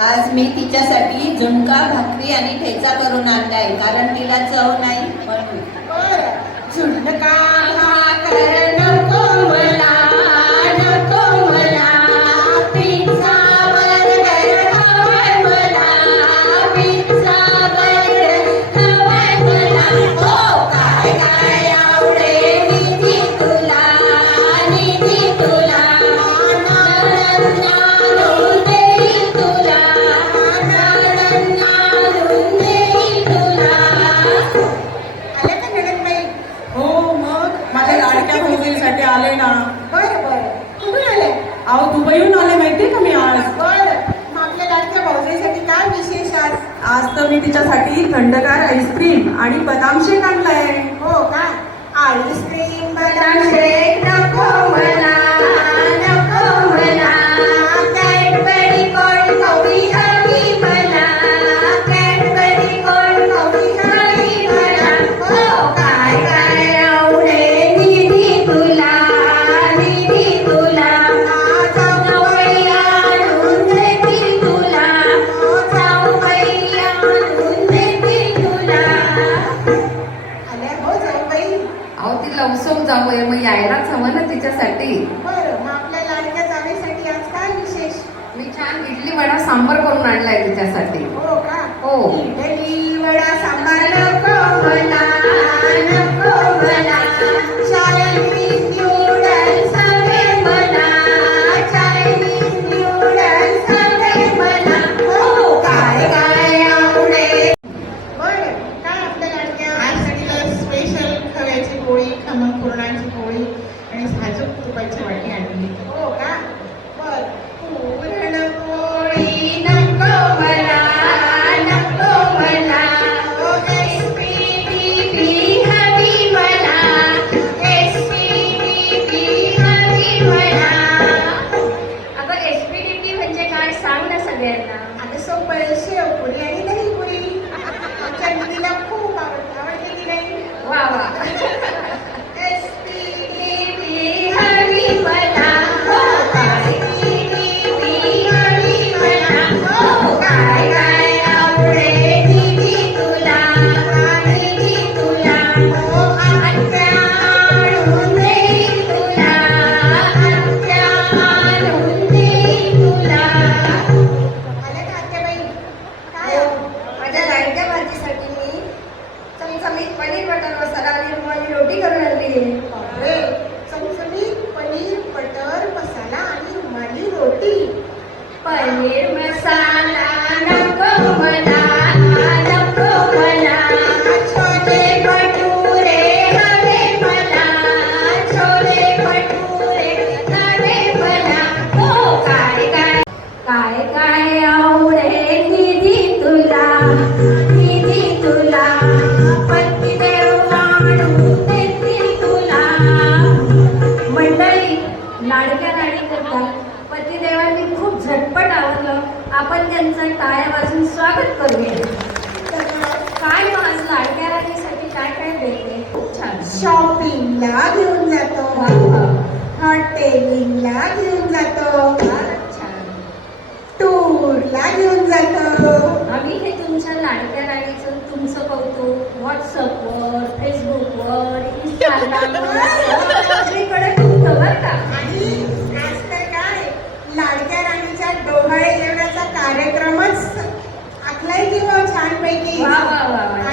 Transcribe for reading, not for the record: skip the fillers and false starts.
आज मी तिच्यासाठी झुणका भाकरी आणि ठेचा करून आणलाय, कारण तिला चव नाही म्हणून. झुणका भाकर नको मला, नको मला, पिझ्झा बर्गर हवाय मला, पिझ्झा बर्गर हवाय मला. हो काय काय आवडे निधी तुला, निधी तुला, आले ना. बरं बरं, कुठून आले? अहो दुबईहून आले माहितीये का मी आज. बरं, मग आपल्या लाडक्या भाऊजाईसाठी काय विशेष आज? आज तर मी तिच्यासाठी थंडगार आईस्क्रीम आणि बदाम शेक आणलाय. हो का? आईस्क्रीम बदाम शेक नको मला, नको मला, कॅडबरी कोल्ड कॉफी हवी मला, कॅडबरी कोल्ड कॉफी हवी मला. हो काय काय आवडे निधी तुला, निधी तुला, जाऊबाई आणून देतील तुला, जाऊबाई आणून देतील तुला. आल्या हो जाऊबाई. अहो तिला उत्सव जावंय, मग यायलाच हवं ना तिच्यासाठी. बरं, मग आपल्या लाडक्या जावेसाठी आज काय विशेष? मी छान इडली वडा सांबर करून आणलाय तिच्यासाठी. हो का? हो. इडली वडा सांबार नको मला, नको मला, चायनीज नूडल्स हवे मला, चायनीज नूडल्स हवे मला. हो काय काय आवडे. बरं, काय आपल्या लाडक्या आईसाठी स्पेशल खव्याची पोळी, खमंग पुरणाची पोळी आणि साजूक तुपाची वाटी आणली. हो का? बरं, पुरणपोळी नको मला, नको मला, SPDP हवी मला, SPDP हवी मला. अगं SPDP म्हणजे काय सांग ना सगळ्यांना. आता सोपं आहे, शेवपुरी आणि दहीपुरी. आमच्या मुलीला खूप आवडते की नाही? वा वा. SPDP हवी मला, हो काय, SPDP हवी मला. हो काय काय आवडे निधी तुला, निधी तुला, हो आत्या आणून देईल तुला, आत्या आणून देईल तुला. आल्या का आत्याबाई? काय माझ्या लाडक्या भाजीसाठी मी चमचमीत पनीर बटर मसाला आणि रुमाली रोटी करून आणली. बापरे, चमचमीत पनीर बटर मसाला आणि रुमाली रोटी. पनीर मसाला नको मला, नको मला, छोले भटुरे हवे मला, छोले भटुरे हवे मला. हो काय काय काय काय आवडे निधी तुला, निधी तुला, पतिदेव आणून देतील तुला. मंडळी, लाडक्या राणी करतात पतिदेवांनी खूप झटपट आवडलं. आपण त्यांचं टाळ्या वाजून स्वागत करूया. काय मग आज लाडक्या राणीसाठी काय काय देते? खूप छान. शॉपिंगला घेऊन जातो, हॉटेलिंगला घेऊन जातो, फारच छान. टूरला घेऊन जातो. आम्ही हे तुमच्या लाडक्या राणीचं तुमचं कौतुक व्हॉट्सअपवर, फेसबुकवर, इंस्टाग्रामवर सगळीकडे तुमचं बरं का. आणि आज तर काय लाडक्या राणीच्या डोहाळे जेवणाचा कार्यक्रमच आखलाय की हो छानपैकी. वा वा वा वा.